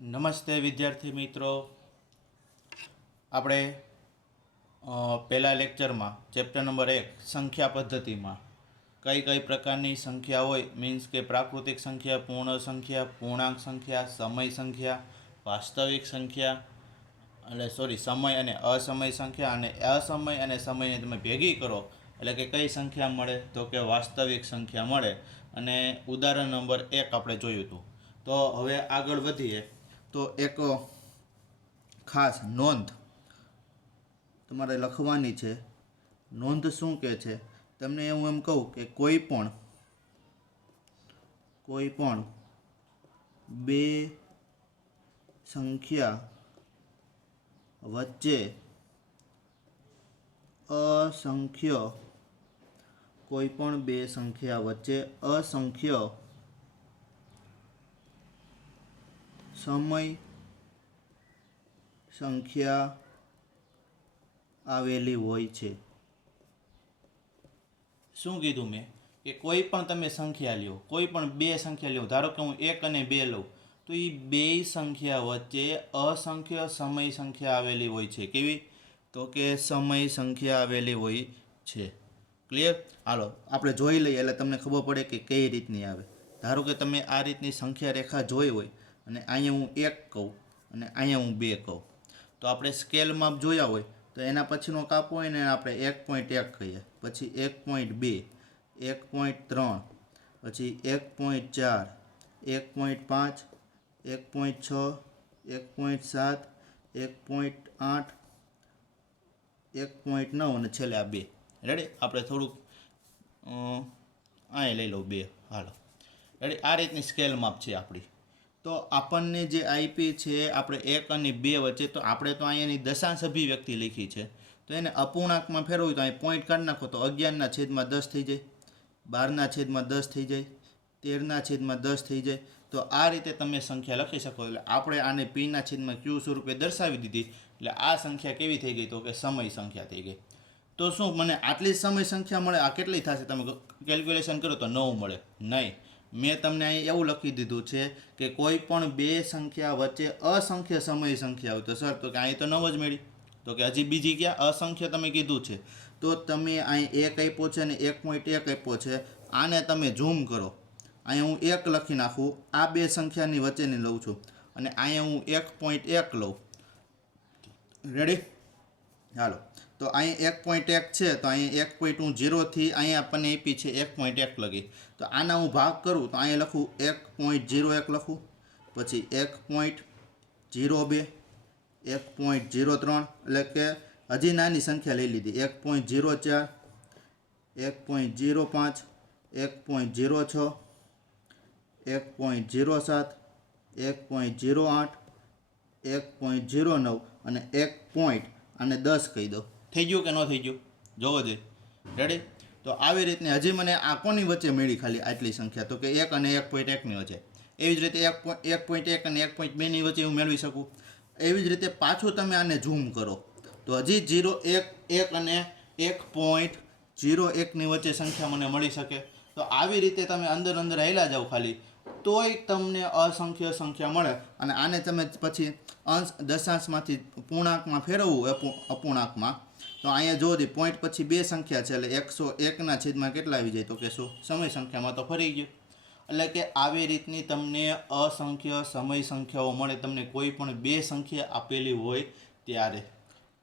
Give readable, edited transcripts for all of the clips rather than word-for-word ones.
નમસ્તે વિદ્યાર્થી મિત્રો. આપણે પહેલા લેક્ચરમાં ચેપ્ટર નંબર 1 સંખ્યા પદ્ધતિમાં કઈ કઈ પ્રકારની સંખ્યા હોય, મીન્સ કે પ્રાકૃતિક સંખ્યા, પૂર્ણ સંખ્યા, પૂર્ણાંક સંખ્યા, સમય સંખ્યા, વાસ્તવિક સંખ્યા, સમય અને અસમય સંખ્યા, અને અસમય અને સમયને તમે ભેગી કરો એટલે કે કઈ સંખ્યા મળે, તો કે વાસ્તવિક સંખ્યા મળે. અને ઉદાહરણ નંબર 1 આપણે જોયું હતું. તો હવે આગળ વધીએ તો એક ખાસ નોંધ તમારે લખવાની છે. નોંધ શું કહે છે? તમને હું એમ કહું કે કોઈ પણ બે સંખ્યા વચ્ચે અસંખ્ય સમય સંખ્યા આવેલી હોય છે. શું કીધું મેં? કે કોઈ પણ તમે સંખ્યા લ્યો, કોઈ પણ બે સંખ્યા લ્યો, ધારો કે હું 1 અને 2 લઉં, તો એ બે સંખ્યા વચ્ચે અસંખ્ય સમય સંખ્યા આવેલી હોય છે. કેવી? તો કે સમય સંખ્યા આવેલી હોય છે. ક્લિયર? હાલો આપણે જોઈ લઈએ એટલે તમને ખબર પડે કે કઈ રીતની આવે. ધારો કે તમે આ રીતની સંખ્યા રેખા જોઈ હોય અને અહીંયા હું 1 કહું અને અહીંયા હું 2 કહું, તો આપણે સ્કેલ માપ જોયા હોય તો એના પછીનો કાપ હોય ને આપણે 1.1 કહીએ, પછી 1.2, 1.3, પછી 1.4, 1.5, 1.6, 1.7, 1.8, 1.9 અને છેલ્લે આ 2. રેડી? આપણે થોડુંક અહીં લઈ લો 2. હાલો રેડી? આ રીતની સ્કેલ માપ છે આપણી. તો આપણને જે આપી છે આપણે 1 અને 2 વચ્ચે, તો આપણે તો અહીંયાની દશાંશ અભિવ્યક્તિ લખી છે, તો એને અપૂર્ણાંકમાં ફેરવવું તો અહીં પોઈન્ટ કાઢી નાખો તો 11/10 થઈ જાય, 12/10 થઈ જાય, 13/10 થઈ જાય. તો આ રીતે તમે સંખ્યા લખી શકો. એટલે આપણે આને p/q સ્વરૂપે દર્શાવી દીધી. એટલે આ સંખ્યા કેવી થઈ ગઈ? તો કે સમય સંખ્યા થઈ ગઈ. તો શું મને આટલી સમય સંખ્યા મળે? આ કેટલી થશે? તમે કેલ્ક્યુલેશન કરો તો 9 મળે. નહીં, મેં તમને અહીં એવું લખી દીધું છે કે કોઈ પણ બે સંખ્યા વચ્ચે અસંખ્ય સમય સંખ્યા હોય. તો સર તો કે અહીં તો 9 જ મળી, તો કે હજી બીજી ક્યાં અસંખ્ય તમે કીધું છે? તો તમે અહીં 1 આપ્યો છે અને 1.1 આપ્યો છે. આને તમે ઝૂમ કરો, અહીંયા હું 1 લખી નાખું, આ બે સંખ્યાની વચ્ચેની લઉં છું, અને અહીંયા હું 1.1 લઉં. રેડી? હાલો, તો અહીં 1.1 છે, તો અહીં 1.0 થી અહીંયા આપણને આપી છે 1.1 લગી. તો આના હું ભાગ કરું તો અહીંયા લખું 1.01 લખું, પછી 1.02, 1.03, એટલે કે હજી નાની સંખ્યા લઈ લીધી, 1.04, 1.05, 1.06, 1.07, 1.08, 1.09 અને 1 પોઈન્ટ અને 10 કહી દો. થઈ ગયું કે ન થઈ ગયું? જોવો જોઈએ. રેડી? તો આવી રીતની હજી મને આ કોની વચ્ચે મળી ખાલી આટલી સંખ્યા? તો કે 1 અને 1.1ની વચ્ચે. એવી જ રીતે 1.1 અને 1.2ની વચ્ચે હું મેળવી શકું. એવી જ રીતે પાછું તમે આને ઝૂમ કરો તો હજી 1 અને 1.01ની વચ્ચે સંખ્યા મને મળી શકે. તો આવી રીતે તમે અંદર હાલ્યા જાઓ ખાલી, તોય તમને અસંખ્ય સંખ્યા મળે. અને આને તમે પછી અંશ દશાંશમાંથી પૂર્ણાંકમાં ફેરવવું, અપૂર્ણાંકમાં, તો અહીંયા જો પોઈન્ટ પછી બે સંખ્યા છે એટલે 101/છેદમાં કેટલા આવી જાય? તો કે શું? સમય સંખ્યામાં તો ફરી ગયું. એટલે કે આવી રીતની તમને અસંખ્ય સમય સંખ્યાઓ મળે, તમને કોઈ પણ બે સંખ્યા આપેલી હોય ત્યારે.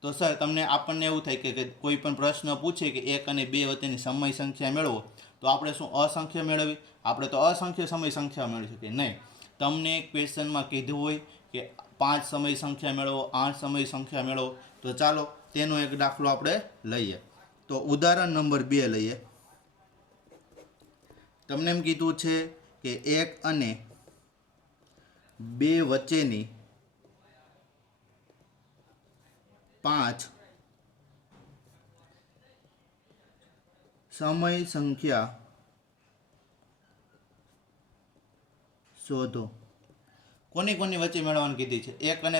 તો સર તમને આપણને એવું થાય કે કોઈ પણ પ્રશ્ન પૂછે કે 1 અને 2 વચ્ચેની સમય સંખ્યા મેળવો, તો આપણે શું અસંખ્ય મેળવી? આપણે તો અસંખ્ય સમય સંખ્યા મેળવી શકીએ નહીં. તમને ક્વેશ્ચનમાં કીધું હોય કે 5 સમય સંખ્યા મેળવો, 8 સમય સંખ્યા મેળવો, તો ચાલો તેનો એક દાખલો આપણે લઈએ. તો ઉદાહરણ નંબર 2 લઈએ. તમને એમ કીધું છે કે 1 અને 2 વચ્ચેની 5 સમય સંખ્યા શોધો. કોની વચ્ચે મેળવવાનું કીધી છે? 1 અને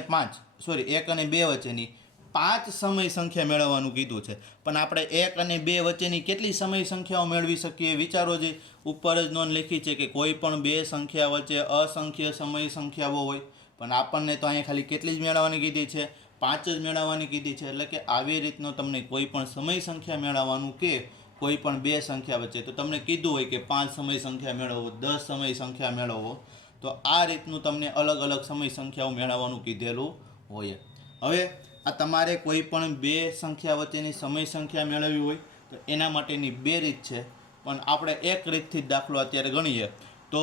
2 વચ્ચેની 5 સમય સંખ્યા મેળવવાનું કીધું છે. પણ આપણે 1 અને 2 વચ્ચેની કેટલી સમય સંખ્યાઓ મેળવી શકીએ? વિચારો. જે ઉપર જ નોંધ લખી છે કે કોઈ પણ બે સંખ્યા વચ્ચે અસંખ્ય સમય સંખ્યાઓ હોય. પણ આપણને તો અહીંયા ખાલી કેટલી જ મેળવવાની કીધી છે, 5 જ મેળવવાની કીધી છે. એટલે કે આવી રીતનો તમને કોઈ પણ સમય સંખ્યા મેળવવાનું કે કોઈ પણ બે સંખ્યા વચ્ચે તો તમને કીધું હોય કે 5 સમય સંખ્યા મેળવો, 10 સમય સંખ્યા મેળવો, તો આ રીતનું તમને અલગ અલગ સમય સંખ્યાઓ મેળવવાનું કીધેલું હોય. હવે આ તમારે કોઈ પણ બે સંખ્યા વચ્ચેની સમય સંખ્યા મેળવવી હોય તો એના માટેની બે રીત છે, પણ આપણે એક રીતથી જ દાખલો અત્યારે ગણીએ. તો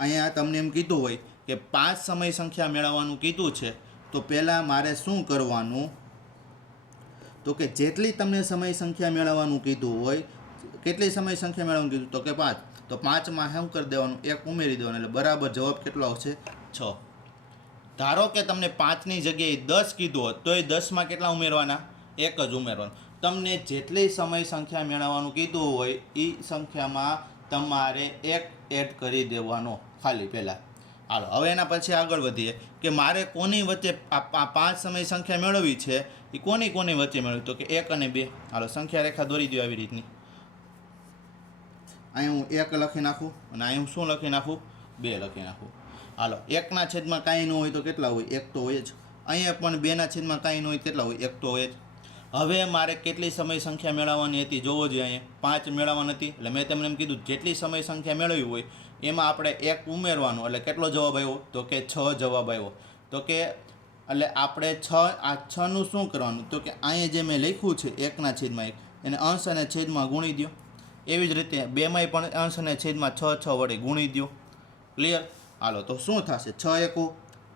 અહીંયા તમને એમ કીધું હોય કે 5 સમય સંખ્યા મેળવવાનું કીધું છે, તો પહેલાં મારે શું કરવાનું, તો કે જેટલી તમને સમય સંખ્યા મેળવવાનું કીધું હોય, કેટલી સમય સંખ્યા મેળવવાનું કીધું તો કે 5, તો 5માં શું કરી દેવાનું, 1 ઉમેરી દેવાનું, એટલે બરાબર જવાબ કેટલો આવશે, 6. ધારો કે તમને 5ની જગ્યાએ 10 કીધું હોત તો એ 10માં કેટલા ઉમેરવાના, 1 જ ઉમેરવાનું. તમને જેટલી સમય સંખ્યા મેળવવાનું કીધું હોય એ સંખ્યામાં તમારે 1 એડ કરી દેવાનો ખાલી પહેલાં. હાલો હવે એના પછી આગળ વધીએ કે મારે કોની વચ્ચે આ 5 સમય સંખ્યા મેળવવી છે, એ કોની વચ્ચે મેળવી, તો કે 1 અને 2. હાલો સંખ્યા રેખા દોરી દો આવી રીતની. અહીં હું 1 લખી નાખું અને અહીં હું શું લખી નાખું, 2 લખી નાખું. હાલો 1ના છેદમાં કાંઈ ન હોય તો કેટલા હોય, 1 તો હોય જ. અહીંયા પણ 2ના છેદમાં કાંઈ ન હોય કેટલા હોય, 1 તો હોય જ. હવે મારે કેટલી સમય સંખ્યા મેળવવાની હતી જોવો જોઈએ, અહીંયા 5 મેળવવાની હતી. એટલે મેં તમને એમ કીધું જેટલી સમય સંખ્યા મેળવી હોય એમાં આપણે 1 ઉમેરવાનું, એટલે કેટલો જવાબ આવ્યો, તો કે 6 જવાબ આવ્યો. તો કે એટલે આપણે 6નું શું કરવાનું, તો કે અહીંયા જે મેં લખ્યું છે 1ના છેદમાં 1, એને અંશ અને છેદમાં ગુણી દો. એવી જ રીતે 2માંય પણ અંશ અને છેદમાં 6 વડે ગુણી દો. ક્લિયર? હાલો તો શું થશે, 6 એકુ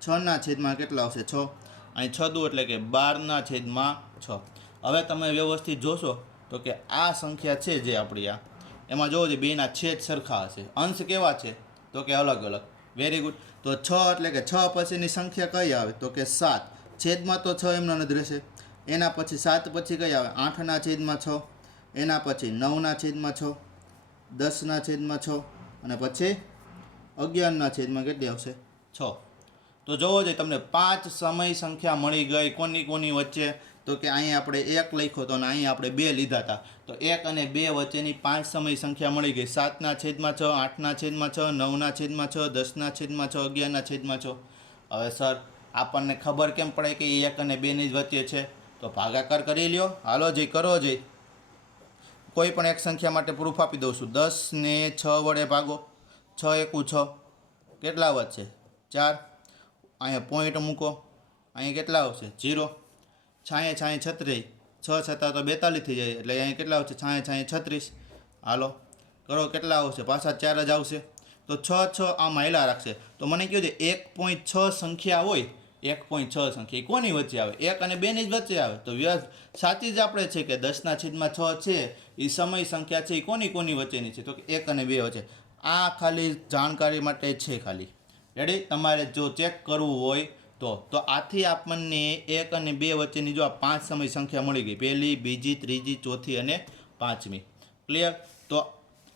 6ના છેદમાં કેટલા આવશે, 6. અહીં 6 દુ એટલે કે 12ના છેદમાં 6. હવે તમે વ્યવસ્થિત જોશો તો કે આ સંખ્યા છે જે આપણી આ, એમાં જોવો જે બેના છેદ સરખા હશે, અંશ કેવા છે તો કે અલગ અલગ. Very good. તો 6 એટલે કે 6 પછીની સંખ્યા કઈ આવે, તો કે 7. છેદમાં તો 6 એમના જ રહેશે. એના પછી 7 પછી કઈ આવે, 8ના છેદમાં 6. એના પછી 9ના છેદમાં 6, 10ના છેદમાં 6, અને પછી 11ના છેદમાં કેટલી આવશે, 6. તો જોવો જોઈએ તમને 5 સમય સંખ્યા મળી ગઈ. કોની વચ્ચે, તો કે અહીંયા આપણે 1 લખ્યો હતો અને અહીંયા આપણે 2 લીધા હતા. તો 1 અને 2 વચ્ચેની 5 સમય સંખ્યા મળી ગઈ. 7ના છેદમાં 6, 8ના છેદમાં 6, 9ના છેદમાં 6, 10ના છેદમાં 6, 11ના છેદમાં 6. હવે સર આપણને ખબર કેમ પડે કે 1 અને 2ની જ વચ્ચે છે, તો ભાગાકાર કરી લ્યો. હાલો જઈ કરો જઈ. કોઈ પણ એક સંખ્યા માટે પ્રૂફ આપી દઉં છું. 10 ને 6 વડે ભાગો, 6 એકુ 6, કેટલા વધશે, 4. અહીંયા પોઈન્ટ મૂકો, અહીંયા કેટલા આવશે, 0. છાંયે 36, 6 છતાં તો 42 થઈ જાય, એટલે અહીંયા કેટલા આવશે, છાંયે 36. હાલો કરો, કેટલા આવશે, પાછા 4 જ આવશે. તો 6 આમ હાલ્યા રાખશે. તો મને કહ્યું છે 1.6 સંખ્યા હોય, 1.6 સંખ્યા એ કોની વચ્ચે આવે, 1 અને 2ની જ વચ્ચે આવે. તો સાચી જ આપણે છે કે 10ના છેદમાં 6 છે એ સમય સંખ્યા છે એ કોની વચ્ચેની છે, તો કે 1 અને 2 વચ્ચે. આ ખાલી જાણકારી માટે છે ખાલી. રેડી? તમારે જો ચેક કરવું હોય તો આથી આપણને 1 અને 2 વચ્ચેની જો આ 5 સમય સંખ્યા મળી ગઈ, પહેલી, બીજી, ત્રીજી, ચોથી અને 5મી. ક્લિયર? તો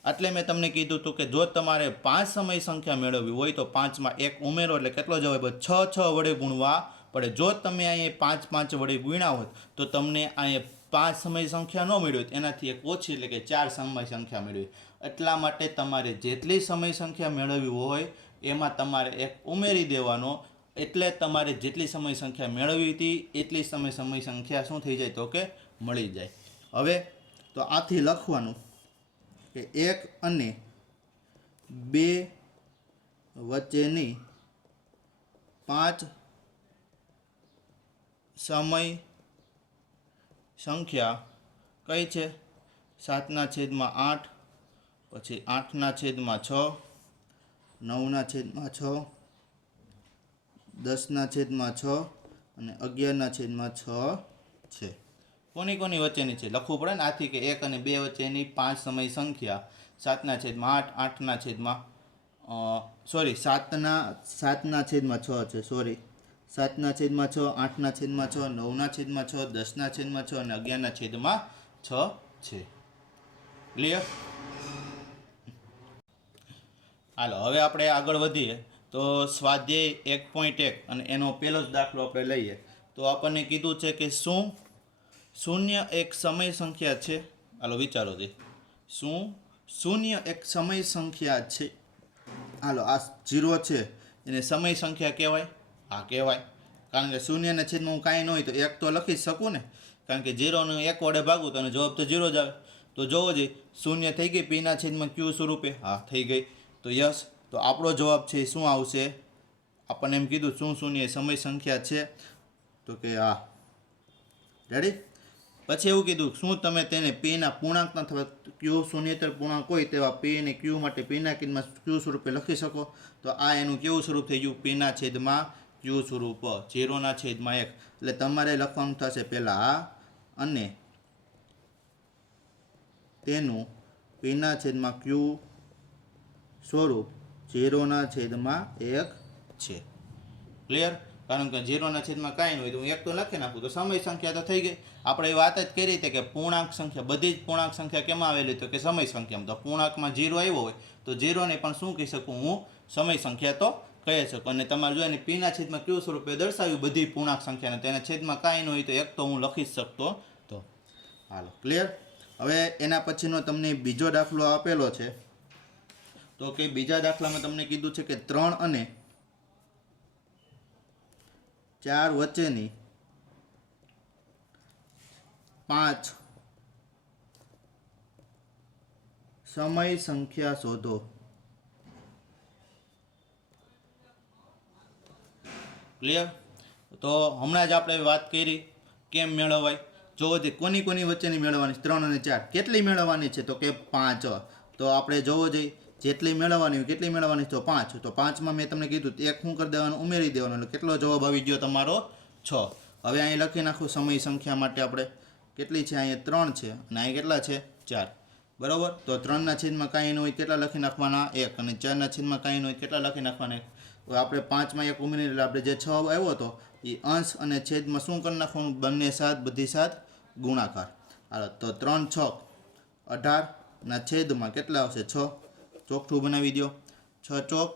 એટલે મેં તમને કીધું હતું કે જો તમારે 5 સમય સંખ્યા મેળવવી હોય તો 5માં 1 ઉમેરો એટલે કેટલો જવાબ, 6 વડે ગુણવા પડે. જો તમે અહીંયા 5 વડે ગુણ્યા હોત તો તમને અહીંયા 5 સમય સંખ્યા ન મેળવી હોત, એનાથી એક ઓછી એટલે કે 4 સમય સંખ્યા મેળવી. એટલા માટે તમારે જેટલી સમય સંખ્યા મેળવવી હોય એમાં તમારે 1 ઉમેરી દેવાનો, એટલે તમારે જેટલી સમય સંખ્યા મેળવી હતી એટલી સમય સંખ્યા શું થઈ જાય, તો કે મળી જાય. હવે તો આથી લખવાનું કે 1 અને 2 વચ્ચેની 5 સમય સંખ્યા કઈ છે, 7ના છેદમાં 8, પછી 8ના છેદમાં 6, 9ના છેદમાં 6, 10ના છેદમાં 6 અને 11ના છેદમાં 6 છે. કોની વચ્ચેની છે લખવું પડે ને આથી, કે 1 અને 2 વચ્ચેની 5 સમય સંખ્યા 7ના છેદમાં 8, 8ના છેદમાં 7ના છેદમાં 6 છે, 7ના છેદમાં 6, 8ના છેદમાં 6, 9ના છેદમાં 6, 10ના છેદમાં 6 અને 11ના છેદમાં 6 છે. ક્લિયર? હાલો હવે આપણે આગળ વધીએ. તો સ્વાધ્યાય 1.1 અને એનો પહેલો જ દાખલો આપણે લઈએ. તો આપણને કીધું છે કે શું શૂન્ય એક સમય સંખ્યા છે. હાલો વિચારો દે, શું શૂન્ય એક સમય સંખ્યા છે. હાલો આ 0 છે એને સમય સંખ્યા કહેવાય? હા કહેવાય, કારણ કે શૂન્યના છેદમાં હું કાંઈ ન હોય તો એક તો લખી જ શકું ને, કારણ કે 0 ને 1 વડે ભાગું તો એનો જવાબ તો 0 જ આવે. તો જોવો જોઈએ શૂન્ય થઈ ગઈ પીના છેદમાં ક્યુ સ્વરૂપે, હા થઈ ગઈ. તો યસ, તો આપણો જવાબ છે શું આવશે? આપણને એમ કીધું શું શૂન્ય સમય સંખ્યા છે, તો કે હા. રેડી? પછી એવું કીધું શું તમે તેને પીના પૂર્ણાંક અથવા ક્યુ શૂન્યેતર પૂર્ણાંક હોય તેવા પી અને ક્યુ માટે પીના કિંમત ક્યુ સ્વરૂપે લખી શકો? તો આ એનું કેવું સ્વરૂપ થઈ ગયું? પીના છેદમાં ક્યુ સ્વરૂપ, 0/1. એટલે તમારે લખવાનું થશે પહેલાં આ અને તેનું પીના છેદમાં ક્યુ સ્વરૂપ 0/1 છે. ક્લિયર? કારણ કે 0/1 કાંઈ નહીં હોય તો હું એક તો લખી નાખું તો સમય સંખ્યા તો થઈ ગઈ. આપણે વાત જ કરી હતી કે પૂર્ણાંક સંખ્યા, બધી જ પૂર્ણાંક સંખ્યા કેમાં આવેલી? તો કે સમય સંખ્યામાં. તો પૂર્ણાંકમાં 0 આવ્યો હોય તો 0ને પણ શું કહી શકું હું? સમય સંખ્યા તો કહી શકું. અને તમારે જો એને પીના છેદમાં ક્યુ સ્વરૂપે દર્શાવ્યું બધી પૂર્ણાંક સંખ્યાને, તેના છેદમાં કાંઈ ન હોય તો એક તો હું લખી જ શકતો તો. હાલો, ક્લિયર? હવે એના પછીનો તમને બીજો દાખલો આપેલો છે. તો કે બીજા દાખલામાં તમને કીધું છે કે 3 અને 4 વચ્ચેની 5 સમય સંખ્યા શોધો. ક્લિયર? તો હમણાં જ આપણે વાત કરી કેમ મેળવાય. જો કોની વચ્ચેની મેળવવાની? 3 અને 4. કેટલી મેળવવાની છે? તો કે 5. તો આપણે જોવો જોઈએ જેટલી મેળવવાની હોય કેટલી મેળવવાની? તો 5. તો 5માં મેં તમને કીધું એક શું કરી દેવાનું? ઉમેરી દેવાનું. એટલે કેટલો જવાબ આવી ગયો તમારો? 6. હવે અહીં લખી નાખું સમય સંખ્યા માટે આપણે કેટલી છે? અહીંયા 3 છે અને અહીં કેટલા છે? 4. બરાબર? તો 3ના છેદમાં કાંઈ ન હોય કેટલા લખી નાખવાના? 1. અને 4ના છેદમાં કાંઈ ન હોય કેટલા લખી નાખવાના? 1. તો આપણે 5માં 1 ઉમેરી એટલે આપણે જે 6 આવ્યો હતો એ અંશ અને છેદમાં શું કરી નાખવાનું? બંને સાથ, બધી સાથ ગુણાકાર. હાલો, તો 3 6 18ના છેદમાં કેટલા આવશે? 6. ચોકઠું બનાવી દો. 6 ચોક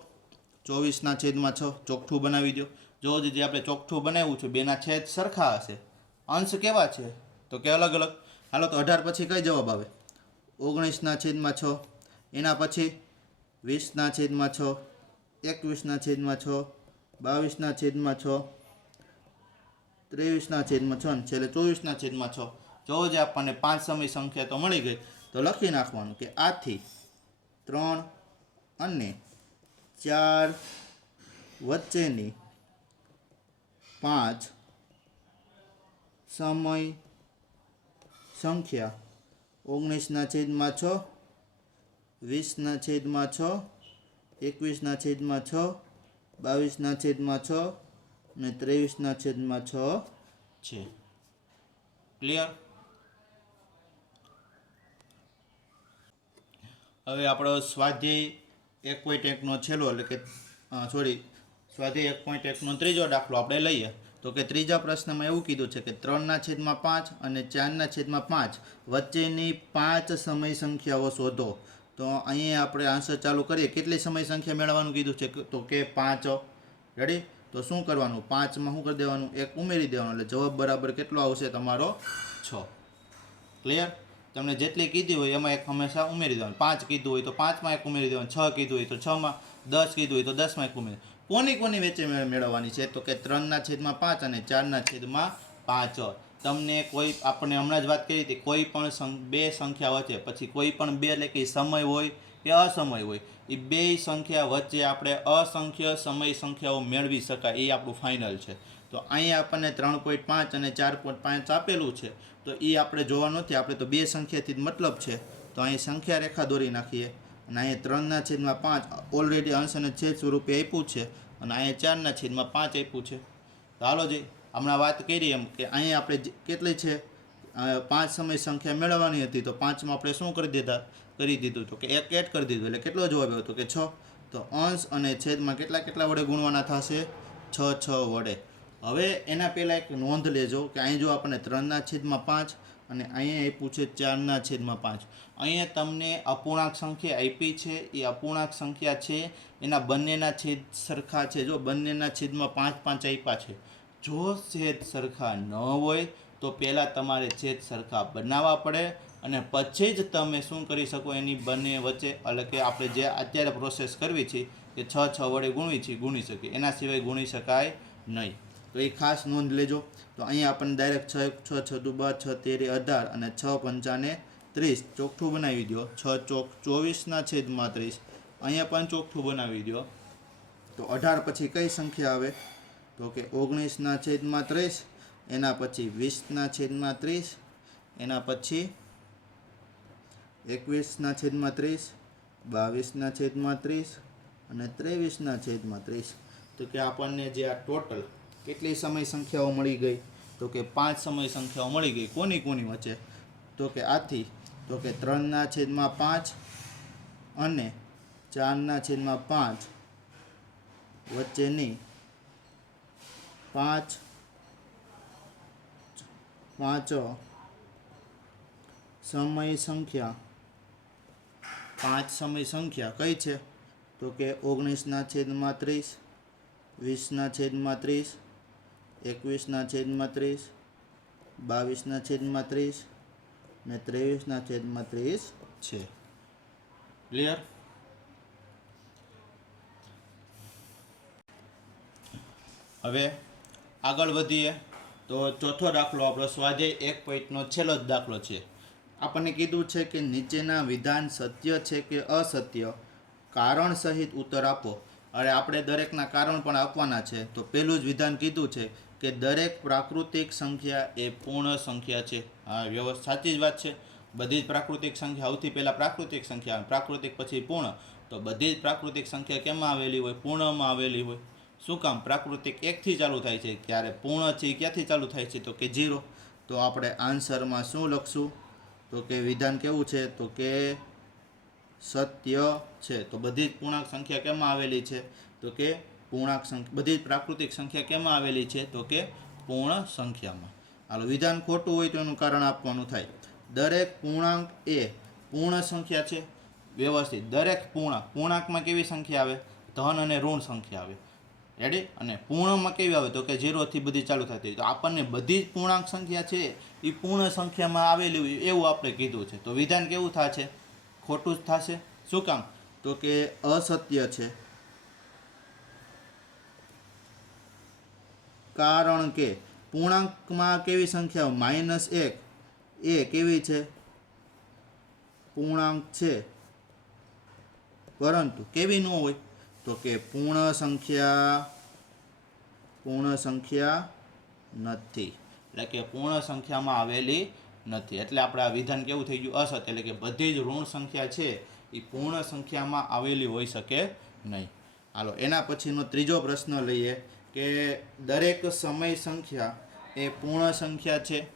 24ના છેદમાં 6. ચોકઠું બનાવી દો. જો જે આપણે ચોકઠું બનાવ્યું છે બેના છેદ સરખા હશે, અંશ કેવા છે? તો કે અલગ અલગ. હાલો, તો 18 પછી કઈ જવાબ આવે? 19ના છેદમાં 6. એના પછી 20ના છેદમાં 6, 21ના છેદમાં 6, 22ના છેદમાં 6, 23ના છેદમાં 6 અને છેલ્લે 24ના છેદમાં 6. જો જે આપણને 5 સમય સંખ્યા તો મળી ગઈ. તો લખી નાખવાનું કે આથી 3 અને 4 વચ્ચેની 5 સમય સંખ્યા 19ના છેદમાં 6, 20ના છેદમાં 6, 21ના છેદમાં 6, 22ના છેદમાં 6 અને 23ના છેદમાં 6 છે. ક્લિયર? હવે આપણો સ્વાધ્યાય 1.1નો છેલ્લો એટલે કે સ્વાધ્યાય 1.1નો ત્રીજો દાખલો આપણે લઈએ. તો કે ત્રીજા પ્રશ્નમાં એવું કીધું છે કે 3ના છેદમાં 5 અને 4ના છેદમાં 5 વચ્ચેની 5 સમય સંખ્યાઓ શોધો. તો અહીંયા આપણે આન્સર ચાલુ કરીએ. કેટલી સમય સંખ્યા મેળવવાનું કીધું છે? તો કે 5. રેડી? તો શું કરવાનું? 5માં શું કરી દેવાનું? 1 ઉમેરી દેવાનું. એટલે જવાબ બરાબર કેટલો આવશે તમારો? 6. ક્લિયર? તમને જેટલી કીધી હોય એમાં 1 હંમેશા ઉમેરી દેવાનું. 5 કીધું હોય તો 5માં 1 ઉમેરી દેવાનું. 6 કીધું હોય તો 6માં, 10 કીધું હોય તો 10માં 1 ઉમેરી. કોની વચ્ચે મેળવવાની છે? તો કે 3ના છેદમાં 5 અને 4ના છેદમાં 5. તમને કોઈ, આપણે હમણાં જ વાત કરી હતી, કોઈ પણ બે સંખ્યા વચ્ચે, પછી કોઈ પણ બે એટલે કે સમય હોય કે અસમય હોય, એ બે સંખ્યા વચ્ચે આપણે અસંખ્ય સમય સંખ્યાઓ મેળવી શકાય એ આપણું ફાઇનલ છે. તો અહીંયા આપણને 3.5 અને 4.5 આપેલું છે. તો એ આપણે જોવા નથી, આપણે તો બે સંખ્યાથી જ મતલબ છે. તો અહીં સંખ્યા રેખા દોરી નાખીએ. અને અહીંયા 3ના છેદમાં 5 ઓલરેડી અંશ અને છેદ સ્વરૂપે આપ્યું છે. અને અહીંયા 4ના છેદમાં 5 આપ્યું છે. તો હાલો જઈ હમણાં વાત કરી એમ કે અહીંયા આપણે કેટલી છે? 5 સમય સંખ્યા મેળવવાની હતી. તો 5માં આપણે શું કરી દીધું? તો કે 1 એડ કરી દીધું. એટલે કેટલો જવાબ આવ્યો? તો કે 6. તો અંશ અને છેદમાં કેટલા વડે ગુણવાના થશે? 6 વડે. હવે એના પહેલાં એક નોંધ લેજો કે અહીં જો આપણને 3ના છેદમાં 5 અને અહીંયા આપ્યું છે 4ના છેદમાં 5. અહીંયા તમને અપૂર્ણાંક સંખ્યા આપી છે. એ અપૂર્ણાંક સંખ્યા છે એના બંનેના છેદ સરખા છે. જો બંનેના છેદમાં 5 આપ્યા છે. જો છેદ સરખા ન હોય તો પહેલાં તમારે છેદ સરખા બનાવવા પડે અને પછી જ તમે શું કરી શકો? એની બંને વચ્ચે, એટલે કે આપણે જે અત્યારે પ્રોસેસ કરવી છે કે 6 6 વડે ગુણી શકીએ, એના સિવાય ગુણી શકાય નહીં. તો એ ખાસ નોંધ લેજો. તો અહીંયા આપણને ડાયરેક્ટ 6 6 6 12 6 13 18 અને 6 પંચાને 30 ચોખ્ઠું બનાવી દો. 6 ચોક 24/30. અહીંયા પણ ચોખ્ઠું બનાવી દો. તો 18 પછી કઈ સંખ્યા આવે? તો કે 19/30, એના પછી 20/30, એના પછી 21/30, 22/30 અને 23/30. તો કે આપણને જે આ ટોટલ કેટલી સમય સંખ્યાઓ મળી ગઈ? તો કે 5 સમય સંખ્યાઓ મળી ગઈ. કોની કોની વચ્ચે? તો કે આથી તો કે 3/5 અને 4/5 વચ્ચેની 5 સમય સંખ્યા. 5 સમય સંખ્યા કઈ છે? તો કે 19/30, 20/30, 21/30, 22/30 ને 23/30 છે. ક્લિયર? હવે આગળ વધીએ તો ચોથો દાખલો આપણો સ્વાધ્યાય 1.નો છેલ્લો જ દાખલો છે. આપણને કીધું છે કે નીચેના વિધાન સત્ય છે કે અસત્ય, કારણ સહિત ઉત્તર આપો. અરે આપણે દરેકના કારણ પણ આપવાના છે. તો પહેલું જ વિધાન કીધું છે કે દરેક પ્રાકૃતિક સંખ્યા એ પૂર્ણ સંખ્યા છે. હા, વ્યવસ્થિત સાચી જ વાત છે. બધી જ પ્રાકૃતિક સંખ્યા, સૌથી પહેલાં પ્રાકૃતિક સંખ્યા, પ્રાકૃતિક પછી પૂર્ણ. તો બધી જ પ્રાકૃતિક સંખ્યા કેમાં આવેલી હોય? પૂર્ણમાં આવેલી હોય. શું કામ? પ્રાકૃતિક 1થી ચાલુ થાય છે, ત્યારે પૂર્ણ છે ક્યાંથી ચાલુ થાય છે? તો કે 0. તો આપણે આન્સરમાં શું લખશું? તો કે વિધાન કેવું છે? તો કે સત્ય છે. તો બધી જ પૂર્ણાંક સંખ્યા કેમાં આવેલી છે? તો કે પૂર્ણાંક સંખ્યા. બધી જ પ્રાકૃતિક સંખ્યા કેમાં આવેલી છે? તો કે પૂર્ણ સંખ્યામાં. હાલો, વિધાન ખોટું હોય તો એનું કારણ આપવાનું થાય. દરેક પૂર્ણાંક એ પૂર્ણ સંખ્યા છે. વ્યવસ્થિત દરેક પૂર્ણાંકમાં કેવી સંખ્યા આવે? ધન અને ઋણ સંખ્યા આવે. રેડી? અને પૂર્ણમાં કેવી આવે? તો કે 0થી બધી ચાલુ થતી હોય. તો આપણને બધી જ પૂર્ણાંક સંખ્યા છે એ પૂર્ણ સંખ્યામાં આવેલી હોય એવું આપણે કીધું છે. તો વિધાન કેવું થશે? ખોટું જ થશે. શું કામ? તો કે અસત્ય છે. કારણ કે પૂર્ણાંકમાં કેવી સંખ્યાઓ? -1 એ કેવી છે? પૂર્ણાંક છે, પરંતુ કેવી ન હોય? તો કે પૂર્ણ સંખ્યા નથી. એટલે કે પૂર્ણ સંખ્યામાં આવેલી નથી. એટલે આપણે આ વિધાન કેવું થઈ ગયું? અસત્ય. એટલે કે બધી જ ઋણ સંખ્યા છે એ પૂર્ણ સંખ્યામાં આવેલી હોઈ શકે નહીં. હાલો, એના પછીનો ત્રીજો પ્રશ્ન લઈએ કે દરેક સમય સંખ્યા એ પૂર્ણ સંખ્યા છે.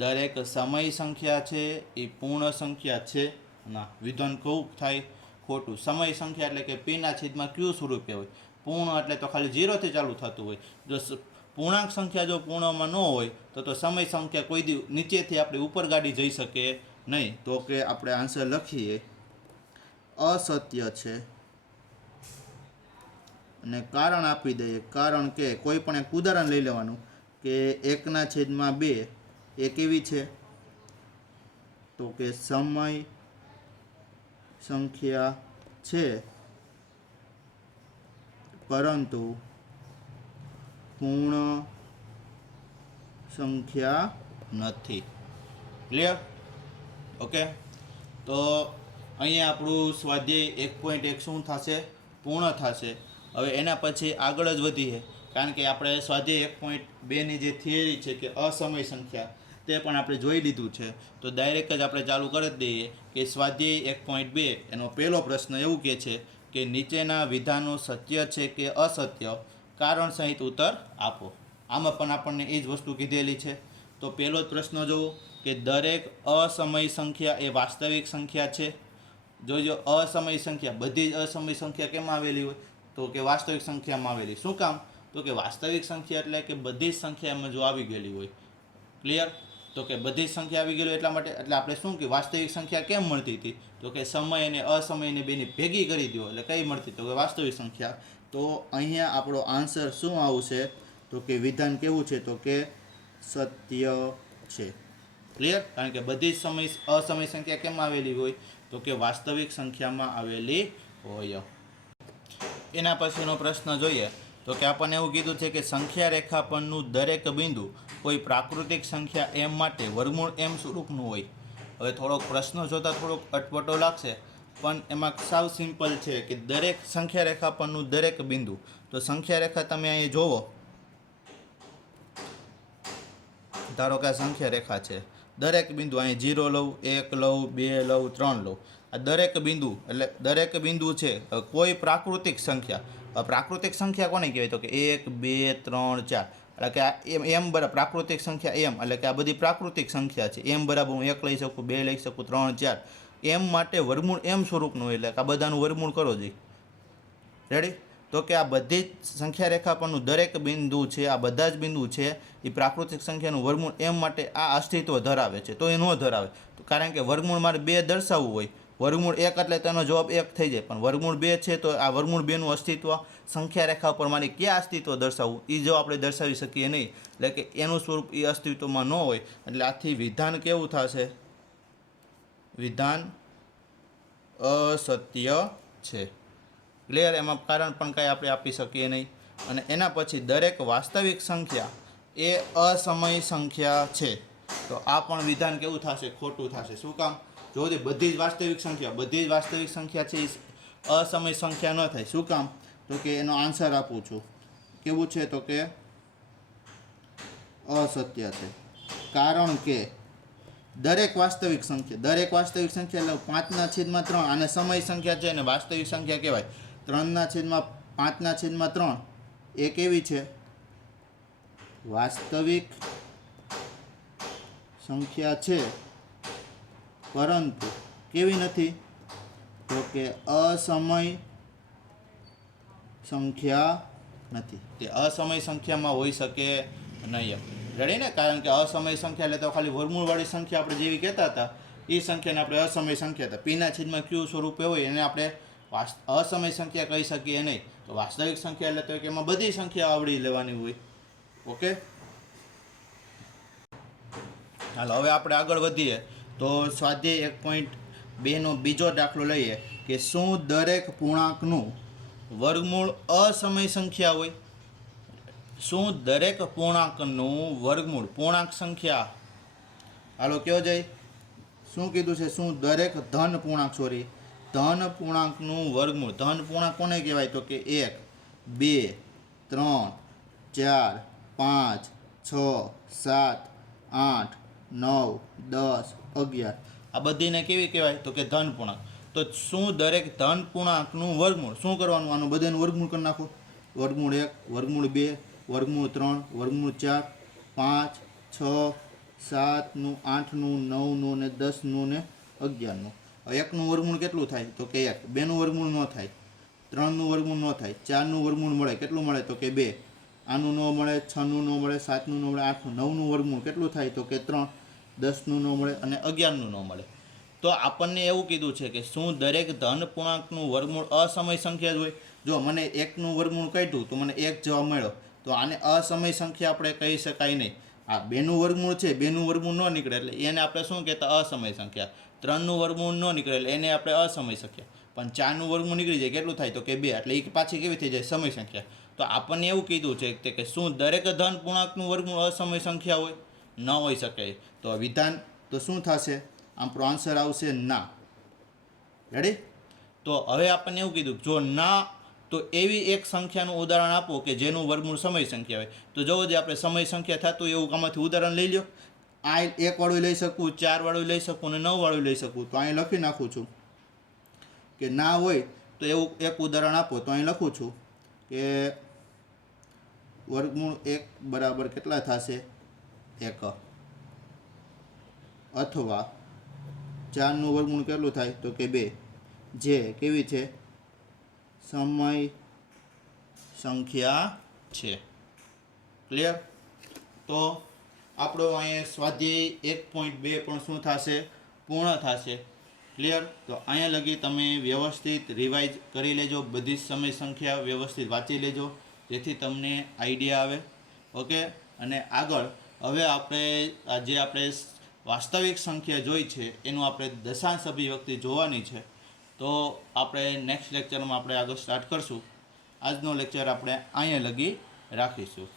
દરેક સમય સંખ્યા છે એ પૂર્ણ સંખ્યા છે. ના, વિધાન કેવું થાય? ખોટું. સમય સંખ્યા એટલે કે P/Q સ્વરૂપે હોય. પૂર્ણ એટલે તો ખાલી 0થી ચાલુ થતું હોય. જો પૂર્ણાંક સંખ્યા જો પૂર્ણમાં ન હોય તો સમય સંખ્યા કોઈ દી નીચેથી આપણે ઉપર ગાડી જઈ શકે નહીં. તો કે આપણે આન્સર લખીએ અસત્ય છે. અને કારણ આપી દઈએ. કારણ કે કોઈ પણ એક ઉદાહરણ લઈ લેવાનું કે 1/2 એ કેવી છે? તો કે સમય સંખ્યા છે, પરંતુ પૂર્ણ સંખ્યા નથી. ક્લિયર? ઓકે. તો અહીંયા આપણું સ્વાધ્યાય 1.1 શું થશે? પૂર્ણ થશે. હવે એના પછી આગળ જ વધીએ, કારણ કે આપણે સ્વાધ્યાય 1.2ની જે થિયરી છે કે અસમય સંખ્યા, તે પણ આપણે જોઈ લીધું છે. તો ડાયરેક્ટ જ આપણે ચાલુ કરી દઈએ કે સ્વાધ્યાય 1.2 એનો પહેલો પ્રશ્ન એવું કહે છે કે નીચેના વિધાનો સત્ય છે કે અસત્ય, કારણ સહિત ઉત્તર આપો. આમાં પણ આપણને એ જ વસ્તુ કીધેલી છે. તો પહેલો જ પ્રશ્ન જોવો કે દરેક અસમય સંખ્યા એ વાસ્તવિક સંખ્યા છે. જોજો, અસમય સંખ્યા, બધી જ અસમય સંખ્યા કેમાં આવેલી હોય? તો કે વાસ્તવિક સંખ્યામાં આવેલી. શું કામ? તો કે વાસ્તવિક સંખ્યા એટલે કે બધી જ સંખ્યામાં જો આવી ગયેલી હોય. ક્લિયર? તો કે બધી જ સંખ્યા આવી ગયેલી એટલા માટે. એટલે આપણે શું કે વાસ્તવિક સંખ્યા કેમ મળતી હતી? તો કે સમય અને અસમયને બેની ભેગી કરી દો એટલે કઈ મળતી? તો કે વાસ્તવિક સંખ્યા. તો અહીંયા આપણો આન્સર શું આવશે? તો કે વિધાન કેવું છે? તો કે સત્ય છે. ક્લિયર? કારણ કે બધી જ અસમય સંખ્યા કેમ આવેલી હોય? તો કે વાસ્તવિક સંખ્યામાં આવેલી હોય. એના પછીનો પ્રશ્ન જોઈએ તો કે આપણને એવું કીધું છે કે સંખ્યા રેખા પરનું દરેક બિંદુ કોઈ પ્રાકૃતિક સંખ્યા એમ માટે વર્ગમૂળ એમ સ્વરૂપનું હોય. હવે થોડોક પ્રશ્ન જોતા થોડોક અટપટો લાગશે, પણ એમાં સાવ સિમ્પલ છે કે દરેક સંખ્યા રેખા પરનું દરેક બિંદુ, તો સંખ્યા રેખા તમે અહીં જોવો, ધારો કે આ સંખ્યા રેખા છે, દરેક બિંદુ અહીં 0 લઉં, 1 લઉં, 2 લઉં, 3 લઉં, આ દરેક બિંદુ એટલે દરેક બિંદુ છે કોઈ પ્રાકૃતિક સંખ્યા. પ્રાકૃતિક સંખ્યા કોને કહેવાય તો કે 1, 2, 3, 4, એટલે કે આ એમ બરાબર પ્રાકૃતિક સંખ્યા એમ, એટલે કે આ બધી પ્રાકૃતિક સંખ્યા છે. એમ બરાબર હું 1 લઈ શકું, 2 લઈ શકું, 3, 4. એમ માટે વર્ગમૂળ એમ સ્વરૂપનું હોય, એટલે કે આ બધાનું વર્ગમૂળ કરો જોઈએ. રેડી? તો કે આ બધી જ સંખ્યા રેખા પરનું દરેક બિંદુ છે, આ બધા જ બિંદુ છે એ પ્રાકૃતિક સંખ્યાનું વર્ગમૂળ એમ માટે આ અસ્તિત્વ ધરાવે છે. તો એ ન ધરાવે, કારણ કે વર્ગમૂળ મારે 2 દર્શાવવું હોય, વર્ગમૂળ 1 એટલે તેનો જવાબ 1 થઈ જાય, પણ વર્ગમૂળ 2 છે તો આ વર્ગમૂળ 2નું અસ્તિત્વ સંખ્યા રેખા પર મારે ક્યાં અસ્તિત્વ દર્શાવવું એ જો આપણે દર્શાવી શકીએ નહીં, એટલે કે એનું સ્વરૂપ એ અસ્તિત્વમાં ન હોય, એટલે આથી વિધાન કેવું થશે? વિધાન અસત્ય છે. ક્લિયર? એમાં કારણ પણ કાંઈ આપણે આપી શકીએ નહીં. અને એના પછી દરેક વાસ્તવિક સંખ્યા એ અસમય સંખ્યા છે, તો આ પણ વિધાન કેવું થશે? ખોટું થશે. શું કામ? જો બધી જ વાસ્તવિક સંખ્યા છે એ અસમય સંખ્યા ન થાય. શું કામ? તો કે એનો આન્સર આપું છું. કેવું છે? તો કે અસત્ય છે. કારણ કે દરેક વાસ્તવિક સંખ્યા એટલે 5/3, આને સમય સંખ્યા છે અને વાસ્તવિક સંખ્યા કહેવાય. 3/5/3 એ કેવી છે? વાસ્તવિક સંખ્યા છે, પરંતુ કેવી નથી? તો કે અસમય સંખ્યા નથી. તે અસમય સંખ્યામાં હોઈ શકે નહીં. રેડી ને? કારણ કે અસમય સંખ્યા એટલે તો ખાલી વર્ગમૂળવાળી સંખ્યા આપણે જેવી કહેતા હતા એ સંખ્યાને આપણે અસમય સંખ્યા હતા. P/Q સ્વરૂપે હોય એને આપણે અસમય સંખ્યા કહી શકીએ નહીં. તો વાસ્તવિક સંખ્યા એટલે તો કે એમાં બધી સંખ્યા આવડી લેવાની હોય. ઓકે, હાલો હવે આપણે આગળ વધીએ તો સ્વાધ્યાય 1.2 બીજો દાખલો લઈએ કે શું દરેક પૂર્ણાંકનું વર્ગમૂળ અસમય સંખ્યા હોય? શું દરેક પૂર્ણાંકનું વર્ગમૂળ, પૂર્ણાંક સંખ્યા, હાલો કયો જાય? શું કીધું છે? શું દરેક ધન પૂર્ણાંકનું વર્ગમૂળ, ધન પૂર્ણાંક કોને કહેવાય? તો કે 1, 2, 3, 4, 5, 6, 7, 8, 9, 10, 11, આ બધીને કેવી કહેવાય? તો કે ધન પૂર્ણાંક. તો શું દરેક ધન પૂર્ણાંકનું વર્ગમૂળ, શું કરવાનું? આનું બધાનું વર્ગમૂળ કરી નાખો. વર્ગમૂળ 1, વર્ગમૂળ 2, વર્ગમૂળ 3, વર્ગમૂળ 4, 5, 6, 7નું, 8નું, 9નું ને 10નું ને 11નું. હવે 1નું વર્ગમૂળ કેટલું થાય? તો કે 1. 2નું વર્ગમૂળ ન થાય, 3નું વર્ગમૂળ ન થાય, 4નું વર્ગમૂળ મળે. કેટલું મળે? તો કે 2. આનું ન મળે, 6નું ન મળે, 7નું ન મળે, 8નું. 9નું વર્ગમૂળ કેટલું થાય? તો કે 3. 10નું ન મળે અને 11નું ન મળે. તો આપણને એવું કીધું છે કે શું દરેક ધન પૂર્ણાંકનું વર્ગમૂળ અસમય સંખ્યા જ હોય? જો મને 1નું વર્ગમૂળ કાઢ્યું તો મને 1 જવાબ મળ્યો, તો આને અસમય સંખ્યા આપણે કહી શકાય નહીં. આ 2નું વર્ગમૂળ છે, 2નું વર્ગમૂળ ન નીકળે એટલે એને આપણે શું કહેતા? અસમય સંખ્યા. 3નું વર્ગમૂળ ન નીકળે એટલે એને આપણે અસમય સંખ્યા. પણ 4નું વર્ગમૂળ નીકળી જાય, કેટલું થાય? તો કે 2, એટલે એ પાછી કેવી થઈ જાય? સમય સંખ્યા. તો આપણને એવું કીધું છે કે શું દરેક ધન પૂર્ણાંકનું વર્ગમૂળ અસમય સંખ્યા હોય? ન હોઈ શકે. તો વિધાન તો શું થશે? આપણો આન્સર આવશે ના. રેડી? તો હવે આપણને એવું કીધું જો ના, તો એવી એક સંખ્યાનું ઉદાહરણ આપો કે જેનું વર્ગમૂળ સમય સંખ્યા હોય. તો જોવો જે આપણે સમય સંખ્યા થતું એવું આમાંથી ઉદાહરણ લઈ લો. આ 1 વાળું લઈ શકું, 4 વાળું લઈ શકું અને 9 વાળું લઈ શકું. તો અહીં લખી નાખું છું કે ના હોય તો એવું એક ઉદાહરણ આપો. તો અહીં લખું છું કે વર્ગમૂળ 1 બરાબર કેટલા થશે? 1. અથવા 4નું વર્ગમૂળ કેટલું થાય? તો કે 2. જે કેવી છે? સમય સંખ્યા છે. ક્લિયર? તો આપણો અહીંયા સ્વાધ્યાય 1.2 પણ શું થશે? પૂર્ણ થશે. ક્લિયર? તો અહીંયા લગી તમે વ્યવસ્થિત રિવાઇઝ કરી લેજો, બધી જ સમય સંખ્યા વ્યવસ્થિત વાંચી લેજો જેથી તમને આઈડિયા આવે. ઓકે, અને આગળ હવે આપણે વાસ્તવિક સંખ્યા જોઈ છે એનું આપણે દશાંશ અભિવ્યક્તિ જોવાની છે. તો આપણે નેક્સ્ટ લેક્ચરમાં આપણે આગળ સ્ટાર્ટ કરશું. આજનો લેક્ચર આપણે અહીંયા લગી રાખીશું.